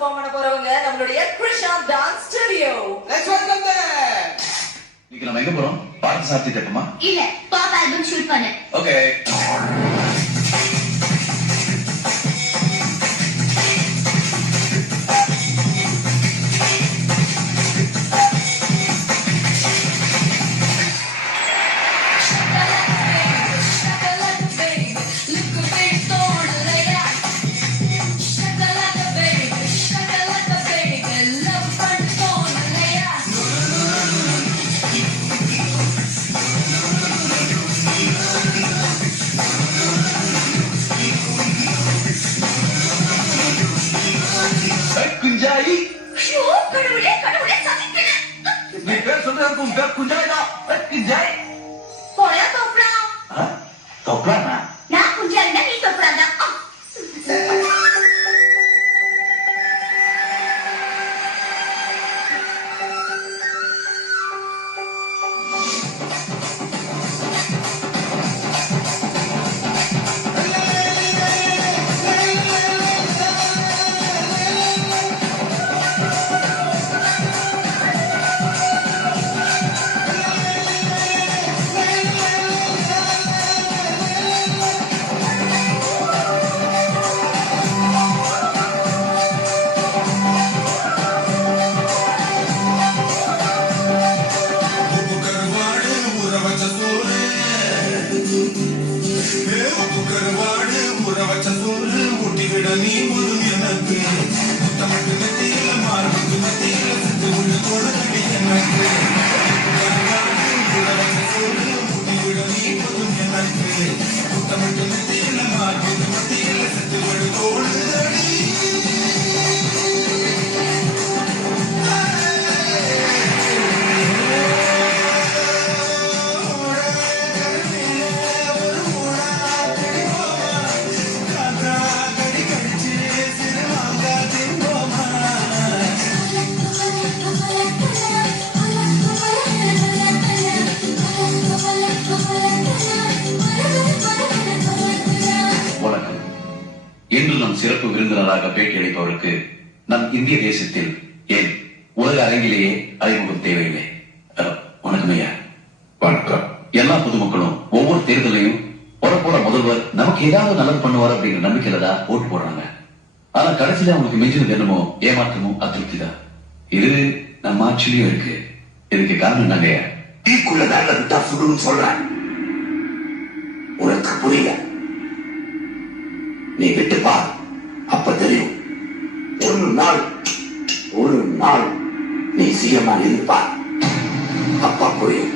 Perform பண்ண போறவங்க நம்மளுடைய Krishanth dance studio. Let's welcome them. இன்னைக்கு நம்ம எங்க போறோம்? பாட்டு சாப்பிட்டு போமா? இல்ல, பாப் ஆல்பம் ஷூட் பண்ண. ஓகே. குஞ்சாயி. ஐயோ, கடவுளே கடவுளே சதிக்கிறேன். நீ பேர் சொல்றதுக்கும் குஞ்சாய் தான். குஞ்சாய். போயா தோப்ரா. தொப்ரானா? நான் குஞ்சாயினா நீ தோப்ராதா. நீ முழும் எனக்கு முத்தமட்டு நெத்தியில மார்புக்கு நெத்தியில சுத்து உள்ள தோழடி எனக்கு முடிவிட நீ முழும் எனக்கு முத்தமட்டு நெத்தியில மார்புக்கு நெத்தியில சுத்து உள்ள தோழடி. இன்று நம் சிறப்பு விருந்தினராக பேட்டியளிப்பவருக்கு நம் இந்திய தேசத்தில் ஏன் உலக அரங்கிலேயே அறிமுகம் தேவையில்லை. வணக்கம் ஐயா. வணக்கம். எல்லா பொதுமக்களும் ஒவ்வொரு தேர்தலையும் போற முதல்வர் நமக்கு ஏதாவது நல்லது பண்ணுவார் அப்படிங்கிற நம்பிக்கையில தான் ஓட்டு போடுறாங்க. ஆனா கடைசியில அவங்களுக்கு மிஞ்சினது என்னமோ ஏமாற்றமும் அதிருப்தி தான். இது நம்ம ஆட்சியிலயும் இருக்கு. இதுக்கு காரணம் என்னங்க? தீக்குள்ள வேலை விட்டா சுடுன்னு சொல்றேன். உனக்கு புரியல. நீ விட்டு பார், அப்ப தெரியும். ஒரு நாள் நீ சீக்கிரமா இருப்பார், அப்பா புரியும்.